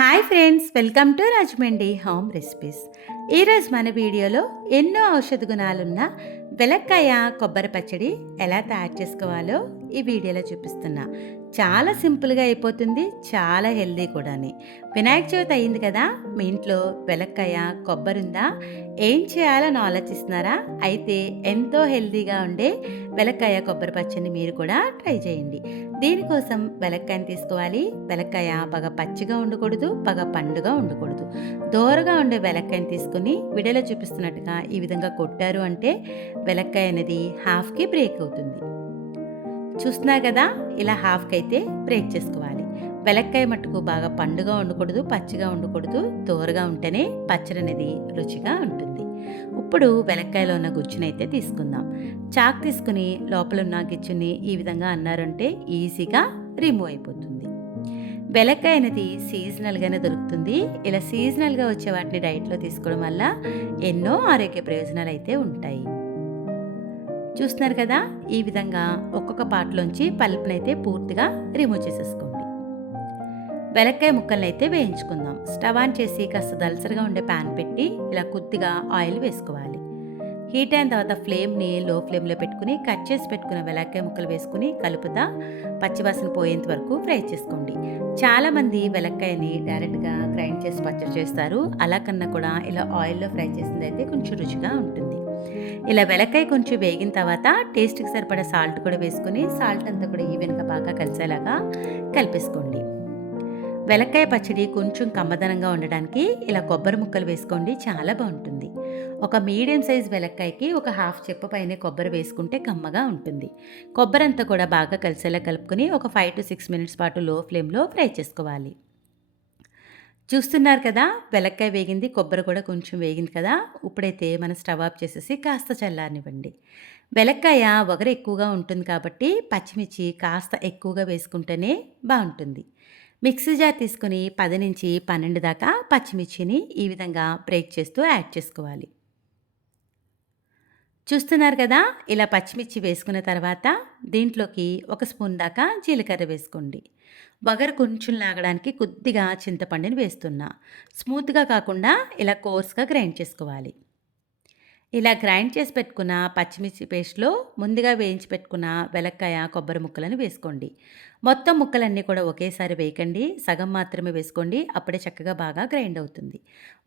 Hi friends, welcome to Rajahmundry home recipes. ఈరోజు మన వీడియోలో ఎన్నో ఔషధ గుణాలున్న వెలక్కాయ కొబ్బరి పచ్చడి ఎలా తయారు చేసుకోవాలో ఈ వీడియోలో చూపిస్తున్నా. చాలా సింపుల్గా అయిపోతుంది, చాలా హెల్దీ కూడాని. వినాయక చవితి అయింది కదా, మీ ఇంట్లో వెలక్కాయ కొబ్బరి ఉందా? ఏం చేయాలని ఆలోచిస్తున్నారా? అయితే ఎంతో హెల్దీగా ఉండే వెలక్కాయ కొబ్బరి పచ్చడిని మీరు కూడా ట్రై చేయండి. దీనికోసం వెలక్కాయని తీసుకోవాలి. వెలక్కాయ బాగా పచ్చిగా ఉండకూడదు, బాగా పండుగా ఉండకూడదు. దోరగా ఉండే వెలక్కాయని తీసుకుని వీడియోలో చూపిస్తున్నట్టుగా ఈ విధంగా కొట్టారు అంటే వెలక్కాయ అనేది హాఫ్కి బ్రేక్ అవుతుంది. చూస్తున్నారు కదా, ఇలా హాఫ్కి అయితే బ్రేక్ చేసుకోవాలి. వెలక్కాయ మట్టుకు బాగా పండుగా ఉండకూడదు, పచ్చిగా ఉండకూడదు. దోరగా ఉంటేనే పచ్చడి అనేది రుచిగా ఉంటుంది. ఇప్పుడు వెలక్కాయలో ఉన్న గుజ్జునైతే తీసుకుందాం. చాక్ తీసుకుని లోపల ఉన్న గిచ్చుని ఈ విధంగా అన్నారంటే ఈజీగా రిమూవ్ అయిపోతుంది. వెలక్కాయ అనేది సీజనల్గానే దొరుకుతుంది. ఇలా సీజనల్గా వచ్చే వాటిని డైట్లో తీసుకోవడం వల్ల ఎన్నో ఆరోగ్య ప్రయోజనాలు అయితే ఉంటాయి. చూస్తున్నారు కదా, ఈ విధంగా ఒక్కొక్క పార్ట్లోంచి పల్పునైతే పూర్తిగా రిమూవ్ చేసేసుకోండి. వెలక్కాయ ముక్కల్ని అయితే వేయించుకుందాం. స్టవ్ ఆన్ చేసి కాస్త దలసరిగా ఉండే ప్యాన్ పెట్టి ఇలా కొద్దిగా ఆయిల్ వేసుకోవాలి. హీట్ అయిన తర్వాత ఫ్లేమ్ని లో ఫ్లేమ్లో పెట్టుకుని కట్ చేసి పెట్టుకున్న వెలక్కాయ ముక్కలు వేసుకుని కలుపుతా పచ్చివాసన పోయేంత వరకు ఫ్రై చేసుకోండి. చాలామంది వెలక్కాయని డైరెక్ట్గా గ్రైండ్ చేసి పచ్చడి చేస్తారు. అలా కన్నా కూడా ఇలా ఆయిల్లో ఫ్రై చేసింది అయితే కొంచెం రుచిగా ఉంటుంది. ఇలా వెలక్కాయ కొంచెం వేగిన తర్వాత టేస్ట్కి సరిపడా సాల్ట్ కూడా వేసుకొని సాల్ట్ అంతా కూడా ఈవెన్గా బాగా కలిసేలాగా కలిపేసుకోండి. వెలక్కాయ పచ్చడి కొంచెం కమ్మదనంగా ఉండడానికి ఇలా కొబ్బరి ముక్కలు వేసుకోండి, చాలా బాగుంటుంది. ఒక మీడియం సైజ్ వెలక్కాయకి ఒక హాఫ్ చెప్పు పైన కొబ్బరి వేసుకుంటే కమ్మగా ఉంటుంది. కొబ్బరి అంతా కూడా బాగా కలిసేలా కలుపుకొని ఒక 5 to 6 మినిట్స్ పాటు లో ఫ్లేమ్లో ఫ్రై చేసుకోవాలి. చూస్తున్నారు కదా, వెలక్కాయ వేగింది, కొబ్బరి కూడా కొంచెం వేగింది కదా. ఇప్పుడైతే మనం స్టవ్ ఆఫ్ చేసేసి కాస్త చల్లారనివ్వండి. వెలక్కాయ వగరు ఎక్కువగా ఉంటుంది కాబట్టి పచ్చిమిర్చి కాస్త ఎక్కువగా వేసుకుంటేనే బాగుంటుంది. మిక్సీ జార్ తీసుకొని 10 నుంచి 12 దాకా పచ్చిమిర్చిని ఈ విధంగా బ్రేక్ చేస్తూ యాడ్ చేసుకోవాలి. చూస్తున్నారు కదా, ఇలా పచ్చిమిర్చి వేసుకున్న తర్వాత దీంట్లోకి 1 స్పూన్ దాకా జీలకర్ర వేసుకోండి. వగరు కొంచెం లాగడానికి కొద్దిగా చింతపండుని వేస్తున్నా. స్మూత్గా కాకుండా ఇలా కోర్స్గా గ్రైండ్ చేసుకోవాలి. ఇలా గ్రైండ్ చేసి పెట్టుకున్న పచ్చిమిర్చి పేస్ట్లో ముందుగా వేయించి పెట్టుకున్న వెలక్కాయ కొబ్బరి ముక్కలను వేసుకోండి. మొత్తం ముక్కలన్నీ కూడా ఒకేసారి వేయకండి, సగం మాత్రమే వేసుకోండి. అప్పుడే చక్కగా బాగా గ్రైండ్ అవుతుంది.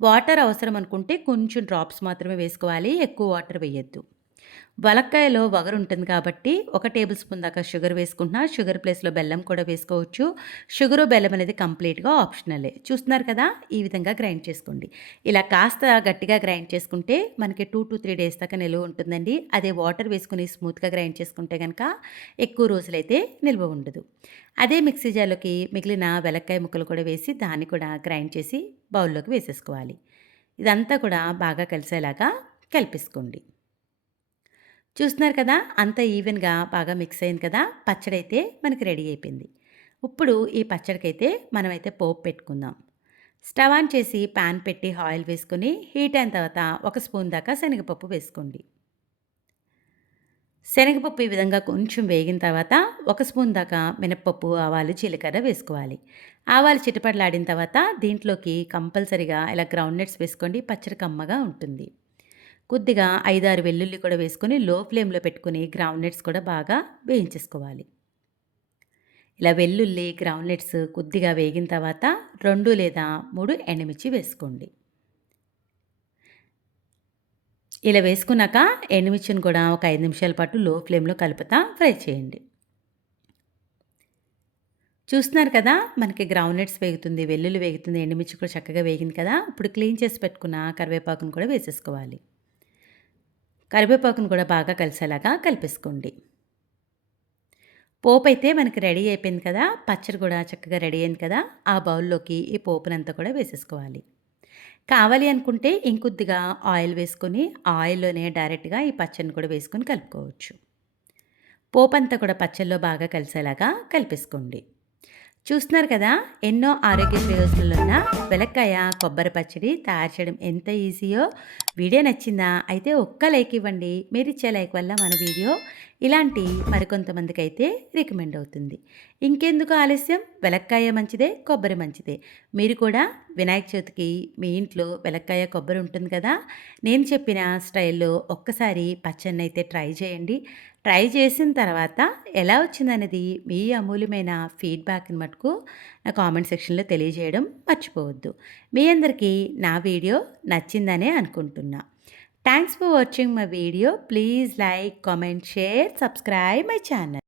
వాటర్ అవసరం అనుకుంటే కొంచెం డ్రాప్స్ మాత్రమే వేసుకోవాలి, ఎక్కువ వాటర్ వేయొద్దు. వలక్కాయలో వగరు ఉంటుంది కాబట్టి 1 టేబుల్ స్పూన్ దాకా షుగర్ వేసుకుంటున్నా. షుగర్ ప్లేస్లో బెల్లం కూడా వేసుకోవచ్చు. షుగరు బెల్లం అనేది కంప్లీట్గా ఆప్షనలే. చూస్తున్నారు కదా, ఈ విధంగా గ్రైండ్ చేసుకోండి. ఇలా కాస్త గట్టిగా గ్రైండ్ చేసుకుంటే మనకి 2 to 3 డేస్ దాకా నిల్వ ఉంటుందండి. అదే వాటర్ వేసుకుని స్మూత్గా గ్రైండ్ చేసుకుంటే కనుక ఎక్కువ రోజులైతే నిల్వ ఉండదు. అదే మిక్సీ జార్లోకి మిగిలిన వెలక్కాయ ముక్కలు కూడా వేసి దాన్ని కూడా గ్రైండ్ చేసి బౌల్లోకి వేసేసుకోవాలి. ఇదంతా కూడా బాగా కలిసేలాగా కలిపేసుకోండి. చూస్తున్నారు కదా, అంత ఈవెన్గా బాగా మిక్స్ అయింది కదా. పచ్చడి అయితే మనకి రెడీ అయిపోయింది. ఇప్పుడు ఈ పచ్చడికైతే మనమైతే పోపు పెట్టుకుందాం. స్టవ్ ఆన్ చేసి ప్యాన్ పెట్టి ఆయిల్ వేసుకొని హీట్ అయిన తర్వాత 1 స్పూన్ దాకా శనగపప్పు వేసుకోండి. శనగపప్పు ఈ విధంగా కొంచెం వేగిన తర్వాత 1 స్పూన్ దాకా మినప్పప్పు, ఆవాలు, జీలకర్ర వేసుకోవాలి. ఆవాలు చిటపటలాడిన తర్వాత దీంట్లోకి కంపల్సరీగా ఇలా గ్రౌండ్ నట్స్ వేసుకోండి, పచ్చడి కమ్మగా ఉంటుంది. కొద్దిగా 5, 6 వెల్లుల్లి కూడా వేసుకొని లో ఫ్లేమ్లో పెట్టుకుని గ్రౌండ్ నట్స్ కూడా బాగా వేయించేసుకోవాలి. ఇలా వెల్లుల్లి, గ్రౌండ్ నట్స్ కొద్దిగా వేగిన తర్వాత 2 లేదా 3 ఎండుమిర్చి వేసుకోండి. ఇలా వేసుకున్నాక ఎండుమిర్చిని కూడా ఒక 5 నిమిషాల పాటు లో ఫ్లేమ్లో కలుపుతా ఫ్రై చేయండి. చూస్తున్నారు కదా, మనకి గ్రౌండ్ నట్స్ వేగుతుంది, వెల్లుల్లి వేగుతుంది, ఎండుమిర్చి కూడా చక్కగా వేగింది కదా. ఇప్పుడు క్లీన్ చేసి పెట్టుకున్న కరివేపాకును కూడా వేసేసుకోవాలి. కరివేపాకును కూడా బాగా కలిసేలాగా కలిపేసుకోండి. పోపు అయితే మనకి రెడీ అయిపోయింది కదా. పచ్చడి కూడా చక్కగా రెడీ అయింది కదా. ఆ బౌల్లోకి ఈ పోపునంతా కూడా వేసేసుకోవాలి. కావాలి అనుకుంటే ఇంకొద్దిగా ఆయిల్ వేసుకొని ఆయిల్లోనే డైరెక్ట్గా ఈ పచ్చడిని కూడా వేసుకొని కలుపుకోవచ్చు. పోపు అంతా కూడా పచ్చళ్ళలో బాగా కలిసేలాగా కలిపేసుకోండి. చూస్తున్నారు కదా, ఎన్నో ఆరోగ్య ప్రయోజనాలున్న వెలక్కాయ కొబ్బరి పచ్చడి తయారు చేయడం ఎంత ఈజీయో. వీడియో నచ్చిందా? అయితే ఒక్క లైక్ ఇవ్వండి. మీరిచ్చే లైక్ వల్ల మన వీడియో ఇలాంటి మరికొంతమందికైతే రికమెండ్ అవుతుంది. ఇంకెందుకు ఆలస్యం, వెలక్కాయ మంచిదే, కొబ్బరి మంచిదే. మీరు కూడా వినాయక చవితికి మీ ఇంట్లో వెలక్కాయ కొబ్బరి ఉంటుంది కదా, నేను చెప్పిన స్టైల్లో ఒక్కసారి పచ్చడినైతే ట్రై చేయండి. ట్రై చేసిన తర్వాత ఎలా వచ్చిందనేది మీ అమూల్యమైన ఫీడ్‌బ్యాక్‌ని మటుకు నా కామెంట్ సెక్షన్‌లో తెలియజేయడం మర్చిపోవద్దు. మీ అందరికీ నా వీడియో నచ్చిందనే అనుకుంటున్నా. Thanks for watching my video. Please like, comment, share, subscribe my channel.